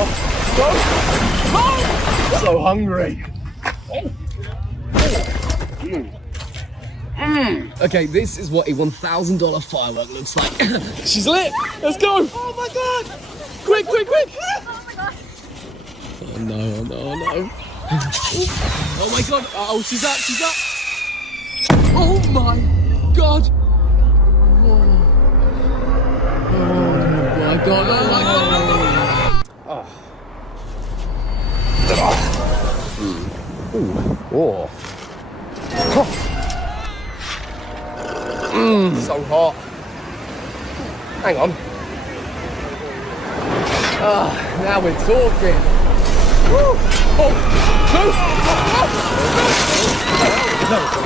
Oh, so hungry. Okay, this is what a $1,000 firework looks like. She's lit. Let's go. Oh my god! Quick, quick, quick. Oh my god! Oh no, oh no, oh no. Oh my god. Oh, she's up, she's up. Oh my god. Oh my god, oh my god. Oh. So hot. Hang on. Now we're talking. Woo. Oh, no.